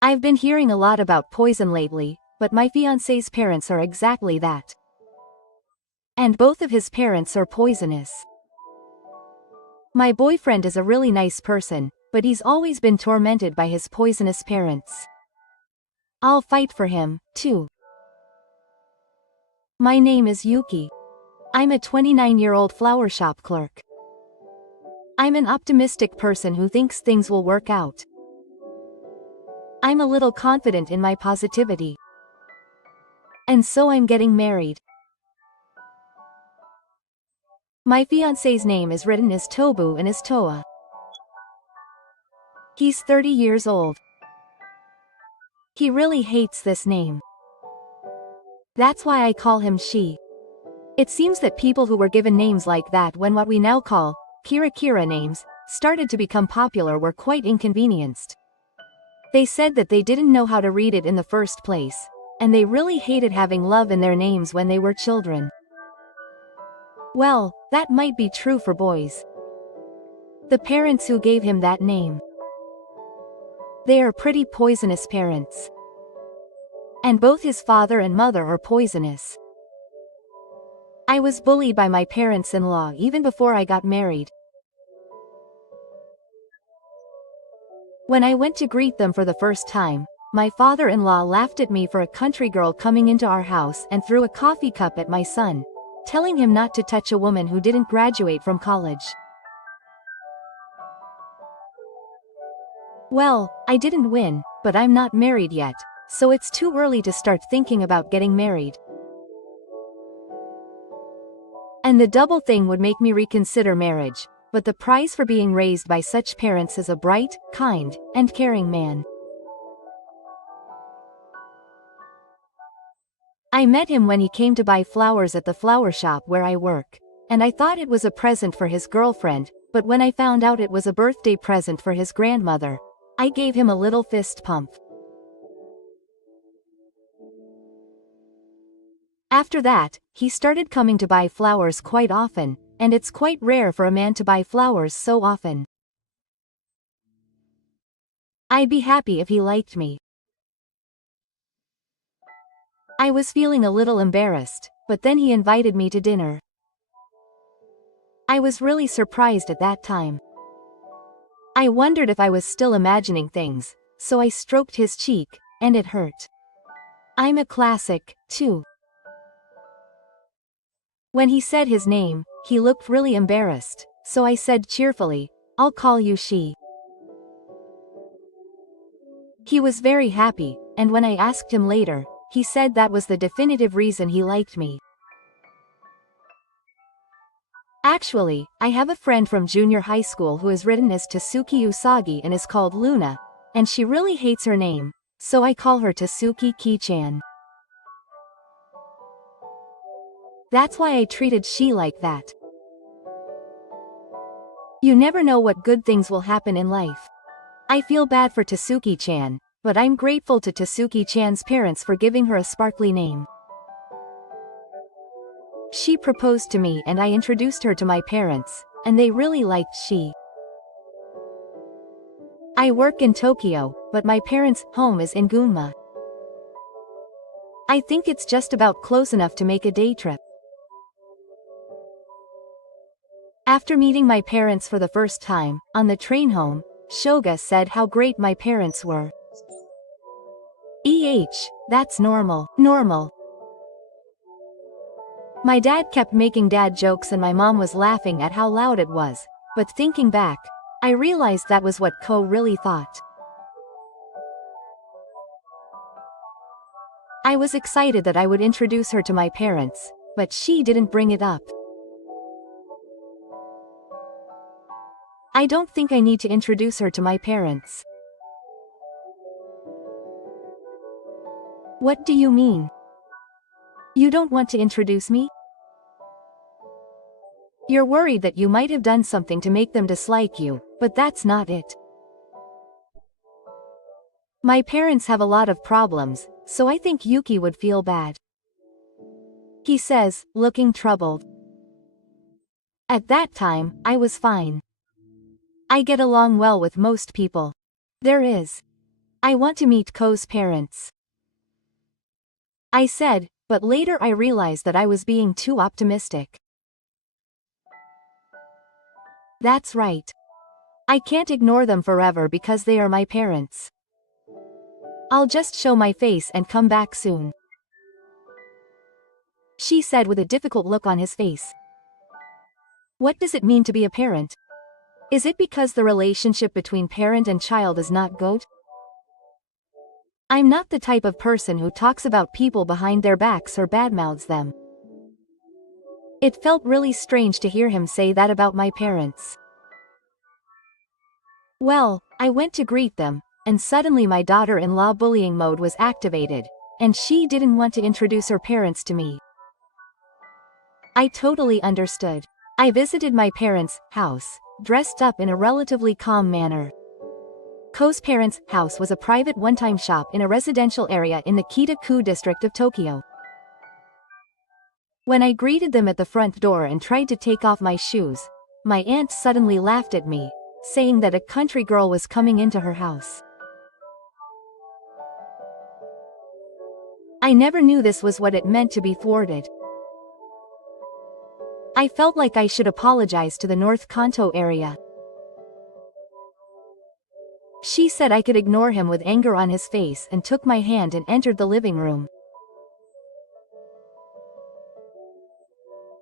I've been hearing a lot about poison lately, but my fiancé's parents are exactly that. And both of his parents are poisonous. My boyfriend is a really nice person, but he's always been tormented by his poisonous parents. I'll fight for him, too. My name is Yuki. I'm a 29-year-old flower shop clerk. I'm an optimistic person who thinks things will work out. I'm a little confident in my positivity. And so I'm getting married. My fiancé's name is written as Tobu and as Toa. He's 30 years old. He really hates this name. That's why I call him she. It seems that people who were given names like that when what we now call Kira names started to become popular were quite inconvenienced. They said that they didn't know how to read it in the first place, and they really hated having love in their names when they were children. Well, that might be true for boys. The parents who gave him that name. They are pretty poisonous parents. And both his father and mother are poisonous. I was bullied by my parents-in-law even before I got married. When I went to greet them for the first time, my father-in-law laughed at me for a country girl coming into our house and threw a coffee cup at my son, telling him not to touch a woman who didn't graduate from college. Well, I didn't win, but I'm not married yet, so it's too early to start thinking about getting married. And the double thing would make me reconsider marriage, but the price for being raised by such parents is a bright, kind, and caring man. I met him when he came to buy flowers at the flower shop where I work, and I thought it was a present for his girlfriend, but when I found out it was a birthday present for his grandmother, I gave him a little fist pump. After that, he started coming to buy flowers quite often, and it's quite rare for a man to buy flowers so often. I'd be happy if he liked me. I was feeling a little embarrassed, but then he invited me to dinner. I was really surprised at that time. I wondered if I was still imagining things, so I stroked his cheek, and it hurt. I'm a classic, too. When he said his name, he looked really embarrassed, so I said cheerfully, "I'll call you she." He was very happy, and when I asked him later, he said that was the definitive reason he liked me. Actually, I have a friend from junior high school who is written as Tasuki Usagi and is called Luna, and she really hates her name, so I call her Tasuki Ki-chan. That's why I treated she like that. You never know what good things will happen in life. I feel bad for Tasuki-chan, but I'm grateful to Tasuki-chan's parents for giving her a sparkly name. She proposed to me and I introduced her to my parents, and they really liked she. I work in Tokyo, but my parents' home is in Gunma. I think it's just about close enough to make a day trip. After meeting my parents for the first time, on the train home, Shoga said how great my parents were. That's normal. My dad kept making dad jokes and my mom was laughing at how loud it was, but thinking back, I realized that was what Ko really thought. I was excited that I would introduce her to my parents, but she didn't bring it up. I don't think I need to introduce her to my parents. What do you mean? You don't want to introduce me? You're worried that you might have done something to make them dislike you, but that's not it. My parents have a lot of problems, so I think Yuki would feel bad. He says, looking troubled. At that time, I was fine. I get along well with most people. There is I want to meet Ko's parents. I said, but later I realized that I was being too optimistic. That's right. I can't ignore them forever because they are my parents. I'll just show my face and come back soon, she said with a difficult look on his face. What does it mean to be a parent? Is it because the relationship between parent and child is not good? I'm not the type of person who talks about people behind their backs or badmouths them. It felt really strange to hear him say that about my parents. Well, I went to greet them, and suddenly my daughter-in-law bullying mode was activated, and she didn't want to introduce her parents to me. I totally understood. I visited my parents' house, dressed up in a relatively calm manner. Ko's parents' house was a private one-time shop in a residential area in the Kita-ku district of Tokyo. When I greeted them at the front door and tried to take off my shoes, my aunt suddenly laughed at me, saying that a country girl was coming into her house. I never knew this was what it meant to be thwarted. I felt like I should apologize to the North Kanto area. She said I could ignore him with anger on his face and took my hand and entered the living room.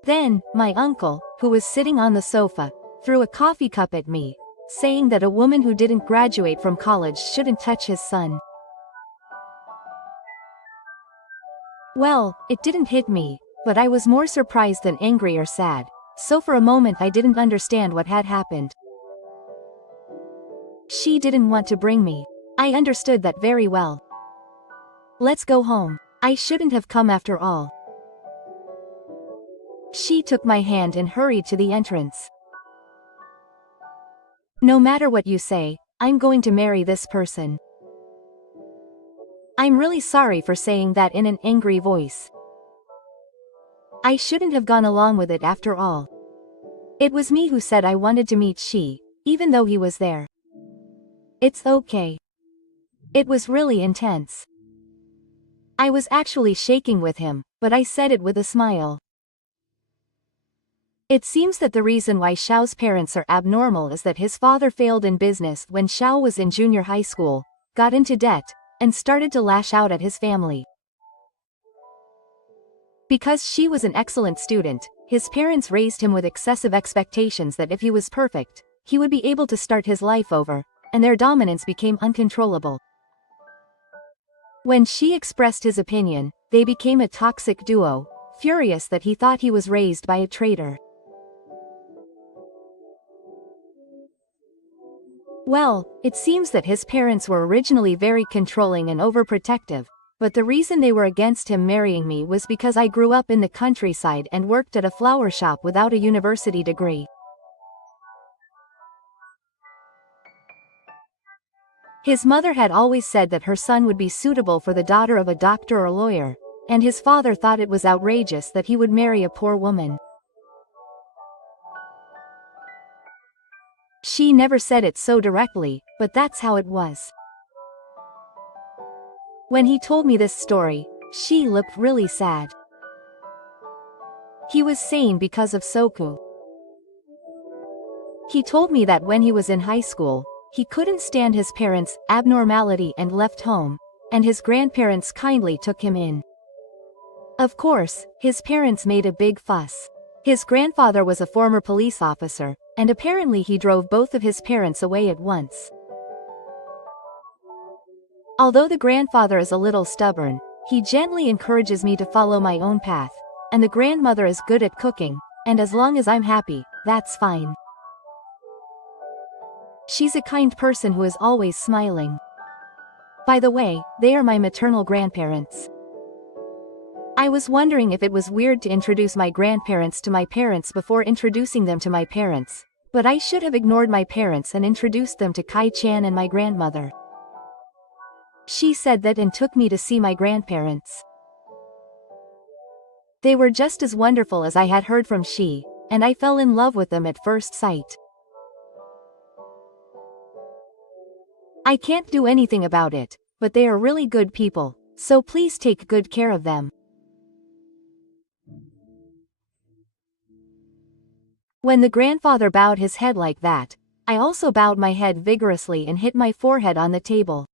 Then, my uncle, who was sitting on the sofa, threw a coffee cup at me, saying that a woman who didn't graduate from college shouldn't touch his son. Well, it didn't hit me, but I was more surprised than angry or sad, so for a moment I didn't understand what had happened. She didn't want to bring me. I understood that very well. Let's go home. I shouldn't have come after all. She took my hand and hurried to the entrance. No matter what you say, I'm going to marry this person. I'm really sorry for saying that in an angry voice. I shouldn't have gone along with it after all. It was me who said I wanted to meet she, even though he was there. It's okay. It was really intense. I was actually shaking with him, but I said it with a smile. It seems that the reason why Xiao's parents are abnormal is that his father failed in business when Xiao was in junior high school, got into debt, and started to lash out at his family. Because she was an excellent student, his parents raised him with excessive expectations that if he was perfect, he would be able to start his life over, and their dominance became uncontrollable. When she expressed his opinion, they became a toxic duo, furious that he thought he was raised by a traitor. Well, it seems that his parents were originally very controlling and overprotective, but the reason they were against him marrying me was because I grew up in the countryside and worked at a flower shop without a university degree. His mother had always said that her son would be suitable for the daughter of a doctor or lawyer, and his father thought it was outrageous that he would marry a poor woman. She never said it so directly, but that's how it was. When he told me this story, she looked really sad. He was sane because of Soku. He told me that when he was in high school, he couldn't stand his parents' abnormality and left home, and his grandparents kindly took him in. Of course, his parents made a big fuss. His grandfather was a former police officer, and apparently he drove both of his parents away at once. Although the grandfather is a little stubborn, he gently encourages me to follow my own path, and the grandmother is good at cooking, and as long as I'm happy, that's fine. She's a kind person who is always smiling. By the way, they are my maternal grandparents. I was wondering if it was weird to introduce my grandparents to my parents before introducing them to my parents, but I should have ignored my parents and introduced them to Kai-chan and my grandmother. She said that and took me to see my grandparents. They were just as wonderful as I had heard from she, and I fell in love with them at first sight. I can't do anything about it, but they are really good people, so please take good care of them. When the grandfather bowed his head like that, I also bowed my head vigorously and hit my forehead on the table.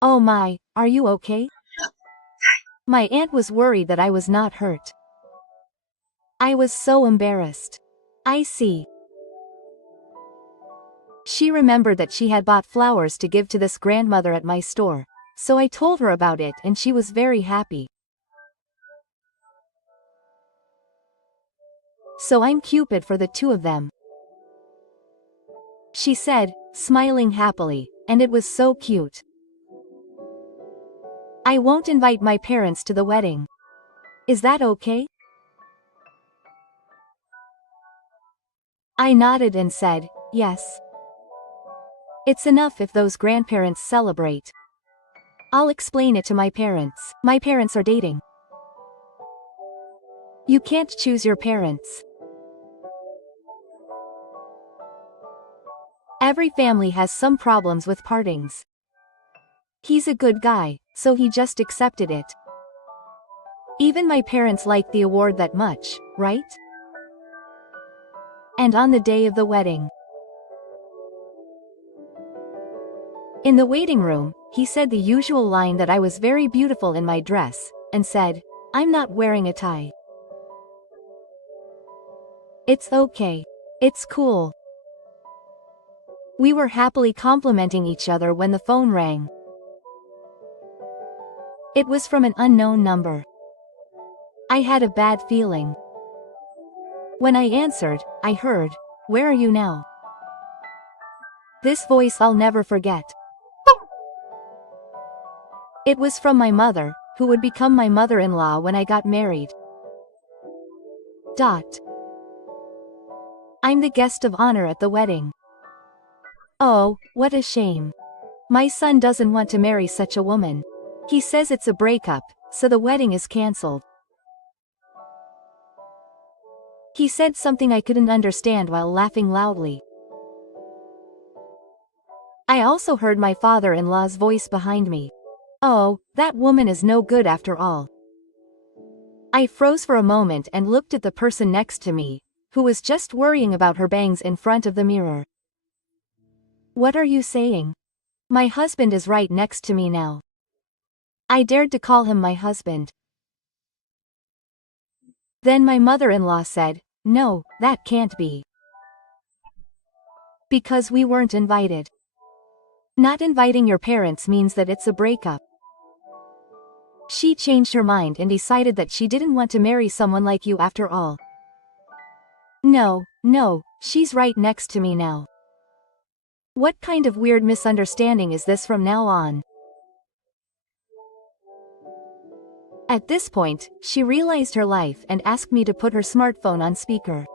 Oh my, are you okay? My aunt was worried that I was not hurt. I was so embarrassed. I see. She remembered that she had bought flowers to give to this grandmother at my store, so I told her about it and she was very happy. So I'm Cupid for the two of them, she said, smiling happily, and it was so cute. I won't invite my parents to the wedding. Is that okay? I nodded and said, yes. It's enough if those grandparents celebrate. I'll explain it to my parents. My parents are dating. You can't choose your parents. Every family has some problems with partings. He's a good guy, so he just accepted it. Even my parents liked the award that much, right? And on the day of the wedding, in the waiting room, he said the usual line that I was very beautiful in my dress, and said, I'm not wearing a tie. It's okay. It's cool. We were happily complimenting each other when the phone rang. It was from an unknown number. I had a bad feeling. When I answered, I heard, "Where are you now?" This voice I'll never forget. It was from my mother, who would become my mother-in-law when I got married. I'm the guest of honor at the wedding. Oh, what a shame. My son doesn't want to marry such a woman. He says it's a breakup, so the wedding is cancelled. He said something I couldn't understand while laughing loudly. I also heard my father-in-law's voice behind me. Oh, that woman is no good after all. I froze for a moment and looked at the person next to me, who was just worrying about her bangs in front of the mirror. What are you saying? My husband is right next to me now. I dared to call him my husband. Then my mother-in-law said, no, that can't be. Because we weren't invited. Not inviting your parents means that it's a breakup. She changed her mind and decided that she didn't want to marry someone like you after all. No, she's right next to me now. What kind of weird misunderstanding is this from now on? At this point, she realized her life and asked me to put her smartphone on speaker.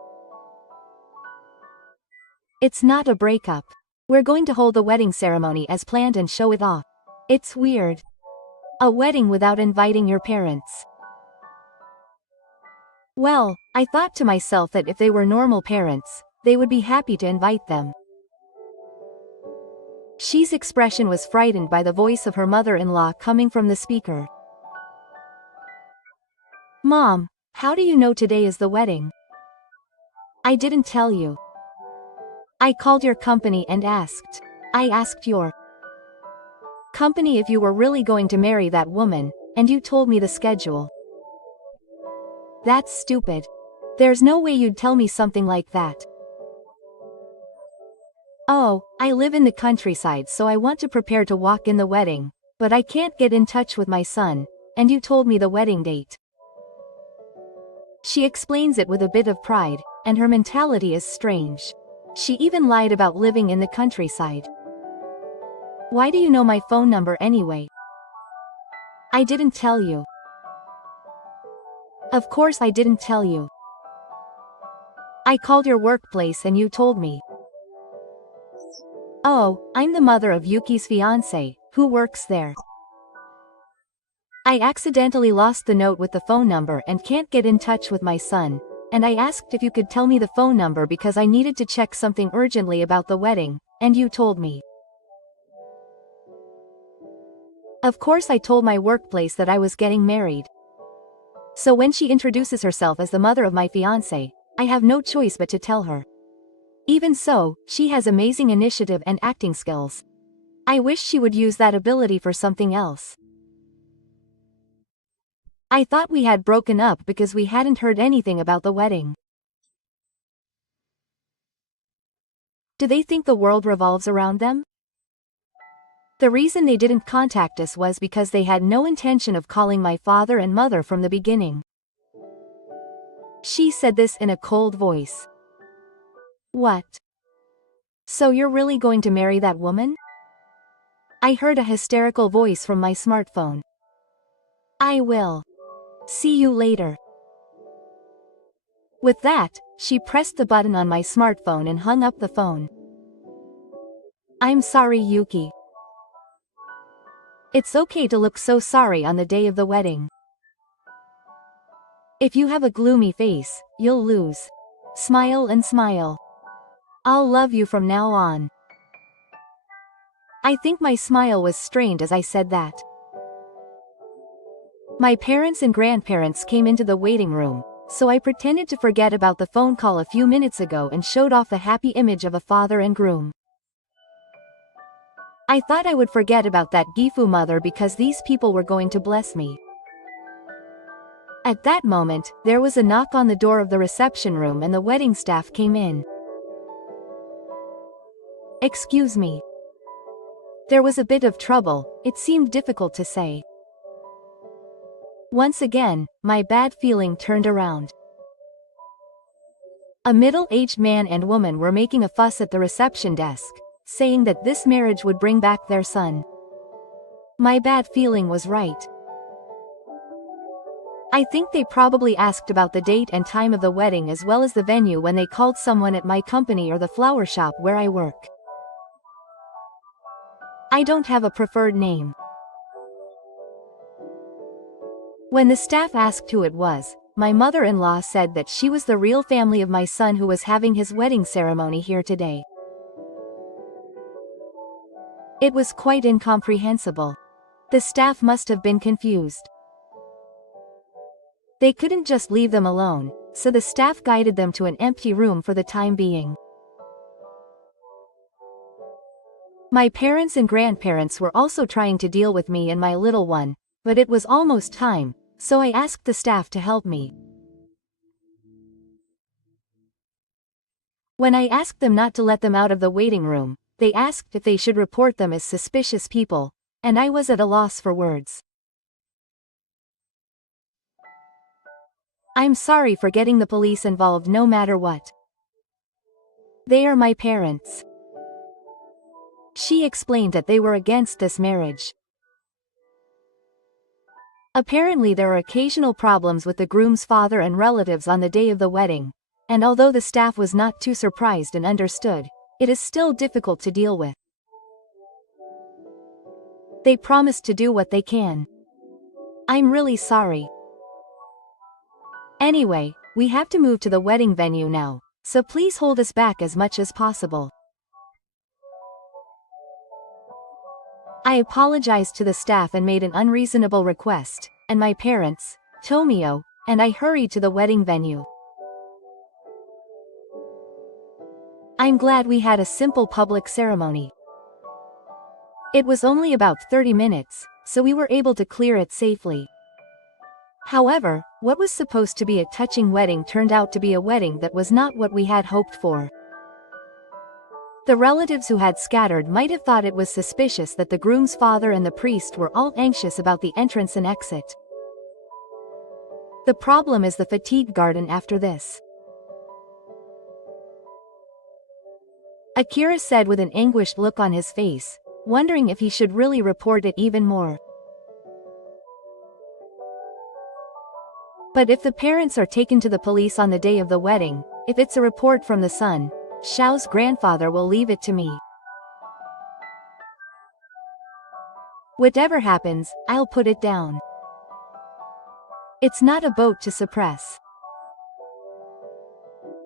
It's not a breakup. We're going to hold the wedding ceremony as planned and show it off. It's weird. A wedding without inviting your parents. Well, I thought to myself that if they were normal parents, they would be happy to invite them. She's expression was frightened by the voice of her mother-in-law coming from the speaker. Mom, how do you know today is the wedding? I didn't tell you. I called your company and asked. I asked your company if you were really going to marry that woman, and you told me the schedule. That's stupid. There's no way you'd tell me something like that. Oh, I live in the countryside, so I want to prepare to walk in the wedding, but I can't get in touch with my son, and you told me the wedding date. She explains it with a bit of pride, and her mentality is strange. She even lied about living in the countryside. Why do you know my phone number anyway? I didn't tell you. Of course I didn't tell you. I called your workplace and you told me. Oh, I'm the mother of Yuki's fiancé, who works there. I accidentally lost the note with the phone number and can't get in touch with my son, and I asked if you could tell me the phone number because I needed to check something urgently about the wedding, and you told me. Of course I told my workplace that I was getting married. So when she introduces herself as the mother of my fiancé, I have no choice but to tell her. Even so, she has amazing initiative and acting skills. I wish she would use that ability for something else. I thought we had broken up because we hadn't heard anything about the wedding. Do they think the world revolves around them? The reason they didn't contact us was because they had no intention of calling my father and mother from the beginning. She said this in a cold voice. What? So you're really going to marry that woman? I heard a hysterical voice from my smartphone. I will. See you later. With that, she pressed the button on my smartphone and hung up the phone. I'm sorry, Yuki. It's okay to look so sorry on the day of the wedding. If you have a gloomy face, you'll lose. Smile and smile. I'll love you from now on. I think my smile was strained as I said that. My parents and grandparents came into the waiting room, so I pretended to forget about the phone call a few minutes ago and showed off the happy image of a father and groom. I thought I would forget about that Gifu mother because these people were going to bless me. At that moment, there was a knock on the door of the reception room and the wedding staff came in. Excuse me. There was a bit of trouble, it seemed difficult to say. Once again, my bad feeling turned around. A middle-aged man and woman were making a fuss at the reception desk, saying that this marriage would bring back their son. My bad feeling was right. I think they probably asked about the date and time of the wedding as well as the venue when they called someone at my company or the flower shop where I work. I don't have a preferred name. When the staff asked who it was, my mother-in-law said that she was the real family of my son who was having his wedding ceremony here today. It was quite incomprehensible. The staff must have been confused. They couldn't just leave them alone, so the staff guided them to an empty room for the time being. My parents and grandparents were also trying to deal with me and my little one, but it was almost time, so I asked the staff to help me. When I asked them not to let them out of the waiting room, they asked if they should report them as suspicious people, and I was at a loss for words. I'm sorry for getting the police involved no matter what. They are my parents. She explained that they were against this marriage. Apparently there are occasional problems with the groom's father and relatives on the day of the wedding, and although the staff was not too surprised and understood, it is still difficult to deal with. They promised to do what they can. I'm really sorry. Anyway, we have to move to the wedding venue now, so please hold us back as much as possible. I apologized to the staff and made an unreasonable request, and my parents, Tomio, and I hurried to the wedding venue. I'm glad we had a simple public ceremony. It was only about 30 minutes, so we were able to clear it safely. However, what was supposed to be a touching wedding turned out to be a wedding that was not what we had hoped for. The relatives who had scattered might have thought it was suspicious that the groom's father and the priest were all anxious about the entrance and exit. The problem is the fatigue garden after this. Akira said with an anguished look on his face, wondering if he should really report it even more. But if the parents are taken to the police on the day of the wedding, if it's a report from the son, Xiao's grandfather will leave it to me. Whatever happens, I'll put it down. It's not a boat to suppress.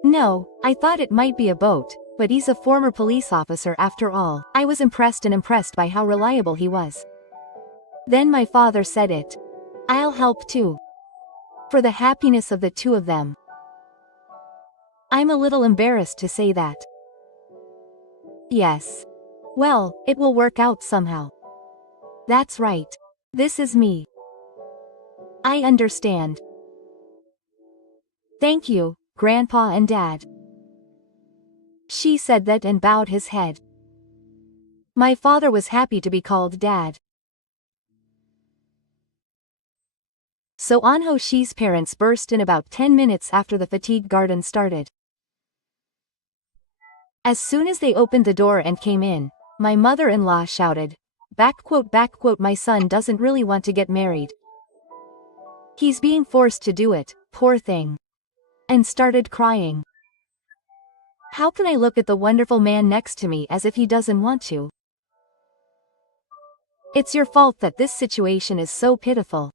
No, I thought it might be a boat, but he's a former police officer after all. I was impressed by how reliable he was. Then my father said it. I'll help too. For the happiness of the two of them. I'm a little embarrassed to say that. Yes. Well, it will work out somehow. That's right. This is me. I understand. Thank you, Grandpa and Dad. She said that and bowed his head. My father was happy to be called Dad. So Anho Shi's parents burst in about 10 minutes after the fatigue garden started. As soon as they opened the door and came in, my mother-in-law shouted, my son doesn't really want to get married. He's being forced to do it, poor thing. And started crying. How can I look at the wonderful man next to me as if he doesn't want to? It's your fault that this situation is so pitiful.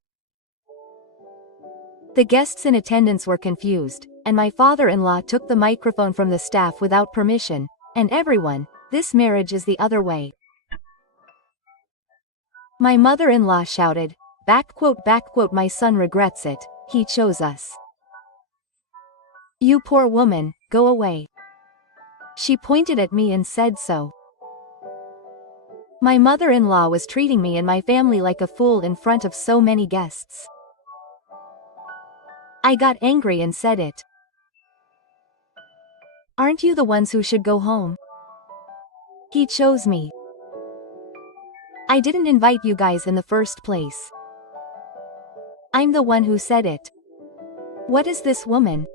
The guests in attendance were confused, and my father-in-law took the microphone from the staff without permission, and everyone, this marriage is the other way. My mother-in-law shouted, my son regrets it, he chose us. You poor woman, go away. She pointed at me and said so. My mother-in-law was treating me and my family like a fool in front of so many guests. I got angry and said it. Aren't you the ones who should go home? He chose me. I didn't invite you guys in the first place. I'm the one who said it. What is this woman?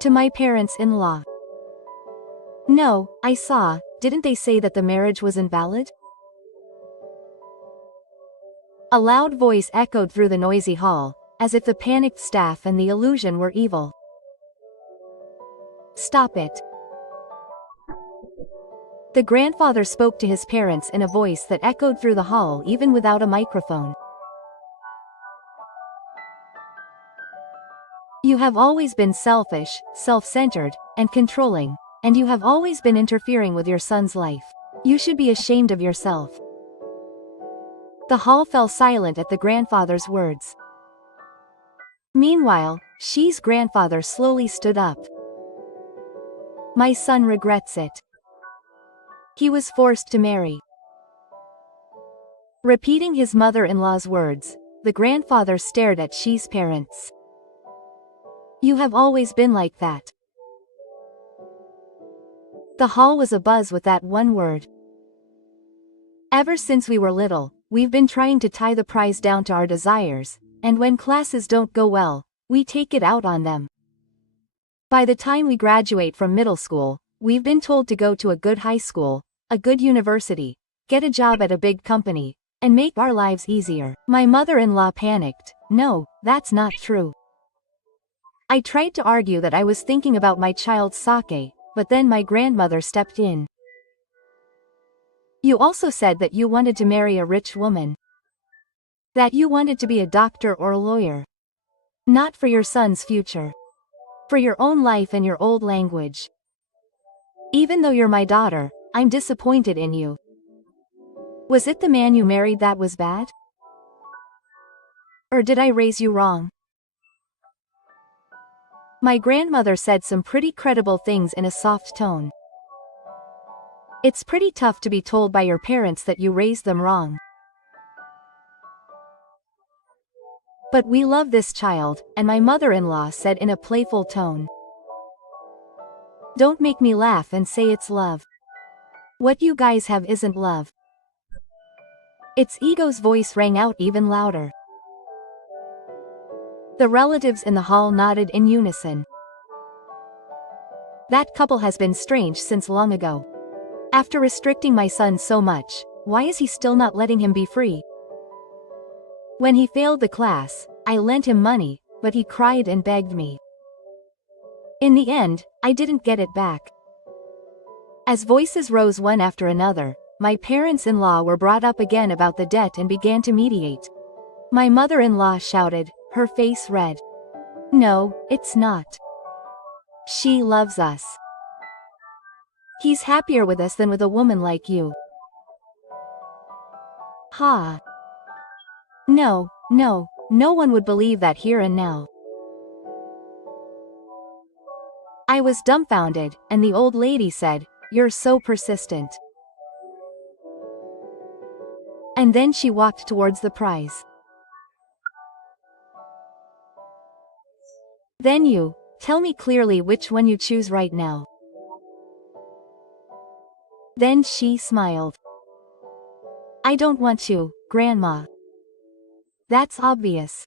To my parents-in-law. No, I saw, didn't they say that the marriage was invalid? A loud voice echoed through the noisy hall, as if the panicked staff and the illusion were evil. Stop it. The grandfather spoke to his parents in a voice that echoed through the hall even without a microphone. You have always been selfish, self-centered, and controlling, and you have always been interfering with your son's life. You should be ashamed of yourself. The hall fell silent at the grandfather's words. Meanwhile, Shi's grandfather slowly stood up. My son regrets it. He was forced to marry. Repeating his mother-in-law's words, the grandfather stared at Shi's parents. You have always been like that. The hall was abuzz with that one word. Ever since we were little, we've been trying to tie the prize down to our desires, and when classes don't go well, we take it out on them. By the time we graduate from middle school, we've been told to go to a good high school, a good university, get a job at a big company, and make our lives easier. My mother-in-law panicked. No, that's not true. I tried to argue that I was thinking about my child's sake, but then my grandmother stepped in. You also said that you wanted to marry a rich woman. That you wanted to be a doctor or a lawyer. Not for your son's future. For your own life and your old language. Even though you're my daughter, I'm disappointed in you. Was it the man you married that was bad? Or did I raise you wrong? My grandmother said some pretty credible things in a soft tone. It's pretty tough to be told by your parents that you raised them wrong. But we love this child, and my mother-in-law said in a playful tone. Don't make me laugh and say it's love. What you guys have isn't love. Its ego's voice rang out even louder. The relatives in the hall nodded in unison. That couple has been strange since long ago. After restricting my son so much, why is he still not letting him be free? When he failed the class, I lent him money, but he cried and begged me. In the end, I didn't get it back. As voices rose one after another, my parents-in-law were brought up again about the debt and began to mediate. My mother-in-law shouted, her face red. No, it's not. She loves us. He's happier with us than with a woman like you. Ha. No, no one would believe that here and now. I was dumbfounded, and the old lady said, "You're so persistent." And then she walked towards the prize. Then you, tell me clearly which one you choose right now. Then she smiled. I don't want to, Grandma. That's obvious.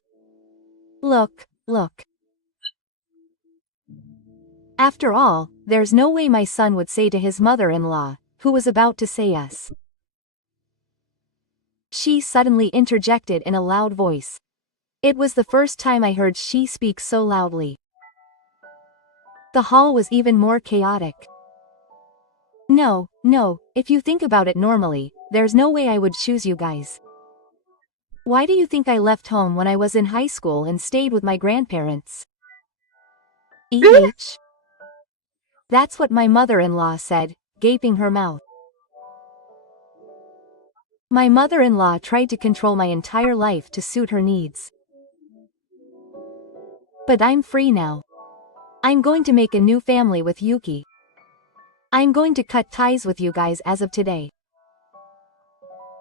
Look. After all, there's no way my son would say to his mother-in-law, who was about to say yes. She suddenly interjected in a loud voice. It was the first time I heard she speak so loudly. The hall was even more chaotic. No, if you think about it normally, there's no way I would choose you guys. Why do you think I left home when I was in high school and stayed with my grandparents? That's what my mother-in-law said, gaping her mouth. My mother-in-law tried to control my entire life to suit her needs. But I'm free now. I'm going to make a new family with Yuki. I'm going to cut ties with you guys as of today.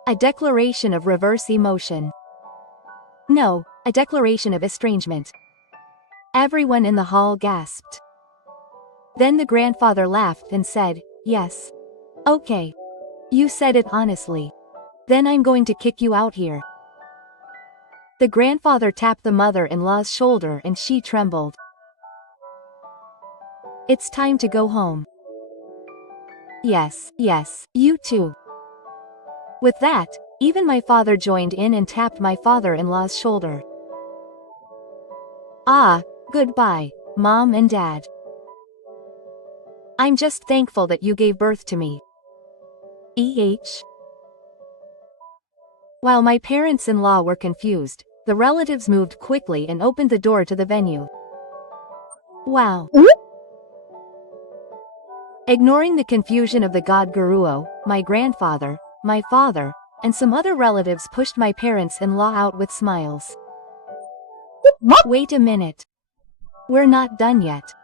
A declaration of reverse emotion. No, a declaration of estrangement. Everyone in the hall gasped. Then the grandfather laughed and said, "Yes. Okay. You said it honestly. Then I'm going to kick you out here." The grandfather tapped the mother-in-law's shoulder and she trembled. It's time to go home. Yes, you too. With that, even my father joined in and tapped my father-in-law's shoulder. Goodbye, Mom and Dad. I'm just thankful that you gave birth to me. While my parents-in-law were confused, the relatives moved quickly and opened the door to the venue. Wow. Ignoring the confusion of the god Guruo, my grandfather, my father, and some other relatives pushed my parents-in-law out with smiles. Wait a minute. We're not done yet.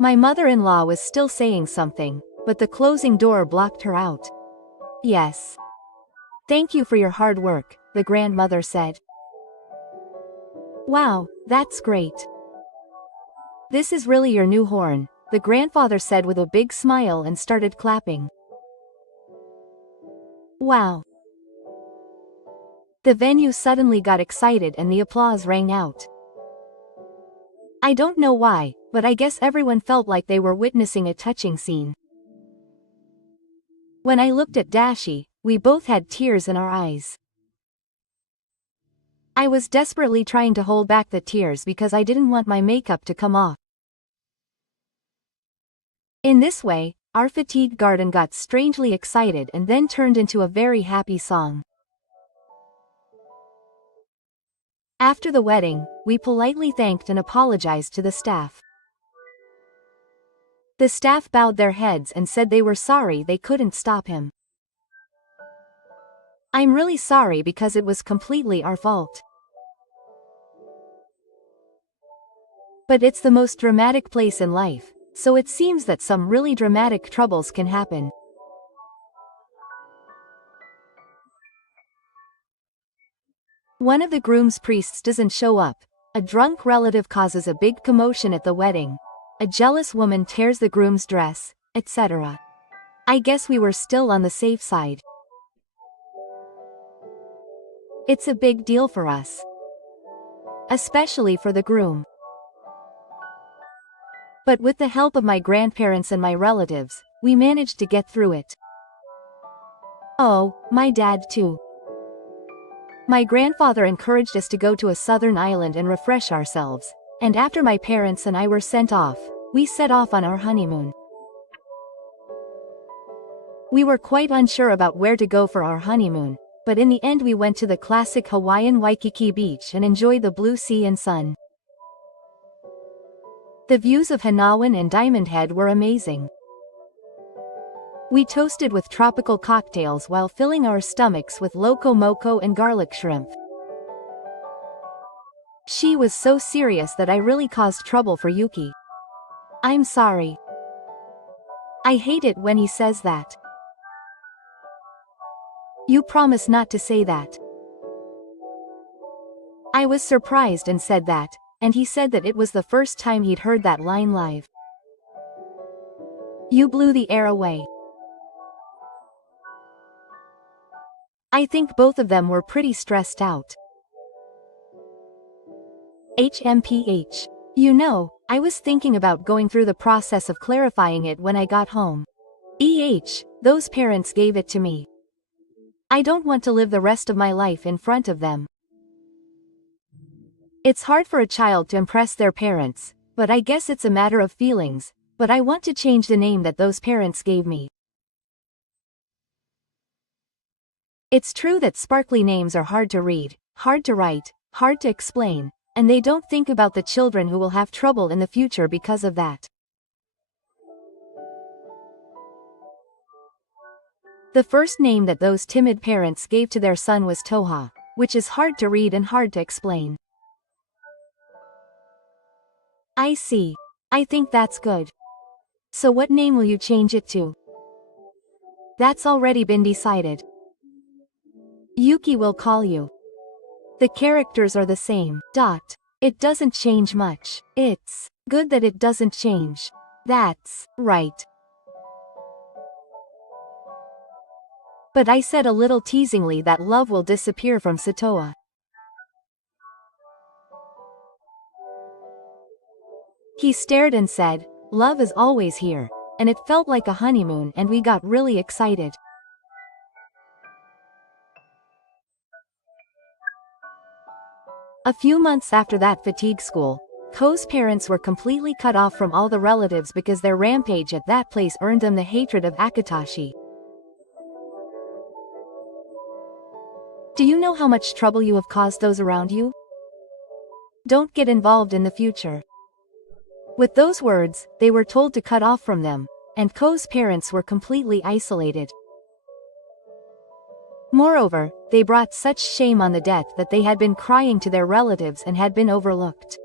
My mother-in-law was still saying something, but the closing door blocked her out. Yes. Thank you for your hard work, the grandmother said. Wow, that's great. This is really your new horn, the grandfather said with a big smile and started clapping. Wow. The venue suddenly got excited and the applause rang out. I don't know why, but I guess everyone felt like they were witnessing a touching scene. When I looked at Dashi, we both had tears in our eyes. I was desperately trying to hold back the tears because I didn't want my makeup to come off. In this way, our fatigued garden got strangely excited and then turned into a very happy song. After the wedding, we politely thanked and apologized to the staff. The staff bowed their heads and said they were sorry they couldn't stop him. I'm really sorry because it was completely our fault. But it's the most dramatic place in life, so it seems that some really dramatic troubles can happen. One of the groom's priests doesn't show up, a drunk relative causes a big commotion at the wedding, a jealous woman tears the groom's dress, etc. I guess we were still on the safe side. It's a big deal for us. Especially for the groom. But with the help of my grandparents and my relatives, we managed to get through it. Oh, my dad too. My grandfather encouraged us to go to a southern island and refresh ourselves, and after my parents and I were sent off, we set off on our honeymoon. We were quite unsure about where to go for our honeymoon, but in the end we went to the classic Hawaiian Waikiki beach and enjoyed the blue sea and sun. The views of Hanawan and Diamond Head were amazing. We toasted with tropical cocktails while filling our stomachs with loco moco and garlic shrimp. She was so serious that I really caused trouble for Yuki. I'm sorry. I hate it when he says that. You promise not to say that. I was surprised and said that, and he said that it was the first time he'd heard that line live. You blew the air away. I think both of them were pretty stressed out. HMPH. You know, I was thinking about going through the process of clarifying it when I got home. Those parents gave it to me. I don't want to live the rest of my life in front of them. It's hard for a child to impress their parents, but I guess it's a matter of feelings, but I want to change the name that those parents gave me. It's true that sparkly names are hard to read, hard to write, hard to explain, and they don't think about the children who will have trouble in the future because of that. The first name that those timid parents gave to their son was Toha, which is hard to read and hard to explain. I see. I think that's good. So what name will you change it to? That's already been decided. Yuki will call you. The characters are the same. It doesn't change much. It's good that it doesn't change. That's right. But I said a little teasingly that love will disappear from Satoa. He stared and said, love is always here, and it felt like a honeymoon and we got really excited. A few months after that fatigue school, Ko's parents were completely cut off from all the relatives because their rampage at that place earned them the hatred of Akatashi. Do you know how much trouble you have caused those around you? Don't get involved in the future. With those words, they were told to cut off from them, and Ko's parents were completely isolated. Moreover, they brought such shame on the debt that they had been crying to their relatives and had been overlooked.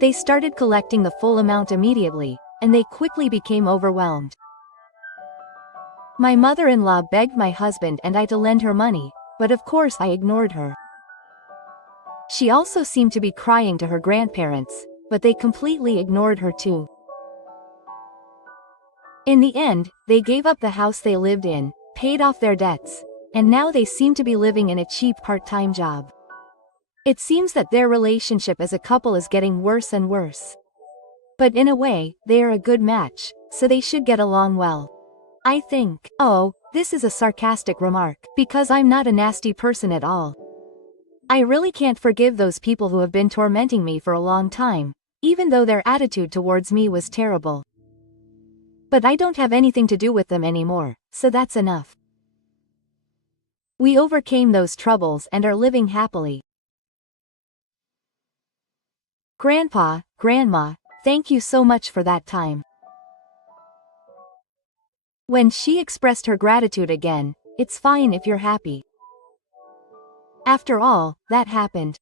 They started collecting the full amount immediately, and they quickly became overwhelmed. My mother-in-law begged my husband and I to lend her money, but of course I ignored her. She also seemed to be crying to her grandparents, but they completely ignored her too. In the end, they gave up the house they lived in, paid off their debts, and now they seem to be living in a cheap part-time job. It seems that their relationship as a couple is getting worse and worse. But in a way, they are a good match, so they should get along well. I think. Oh, this is a sarcastic remark, because I'm not a nasty person at all. I really can't forgive those people who have been tormenting me for a long time, even though their attitude towards me was terrible. But I don't have anything to do with them anymore, so that's enough. We overcame those troubles and are living happily. Grandpa, Grandma, thank you so much for that time. When she expressed her gratitude again, it's fine if you're happy. After all, that happened.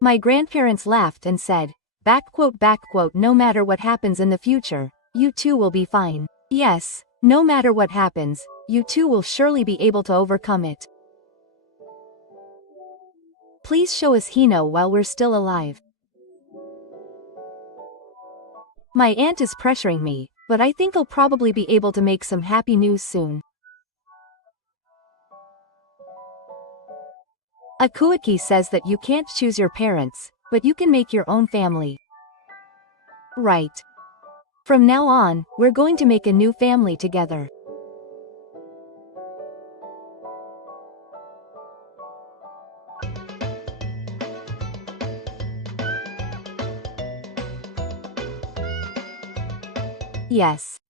My grandparents laughed and said, no matter what happens in the future, you two will be fine. Yes, no matter what happens, you two will surely be able to overcome it. Please show us Hino while we're still alive. My aunt is pressuring me, but I think I'll probably be able to make some happy news soon. Akuaki says that you can't choose your parents, but you can make your own family. Right. From now on, we're going to make a new family together. Yes.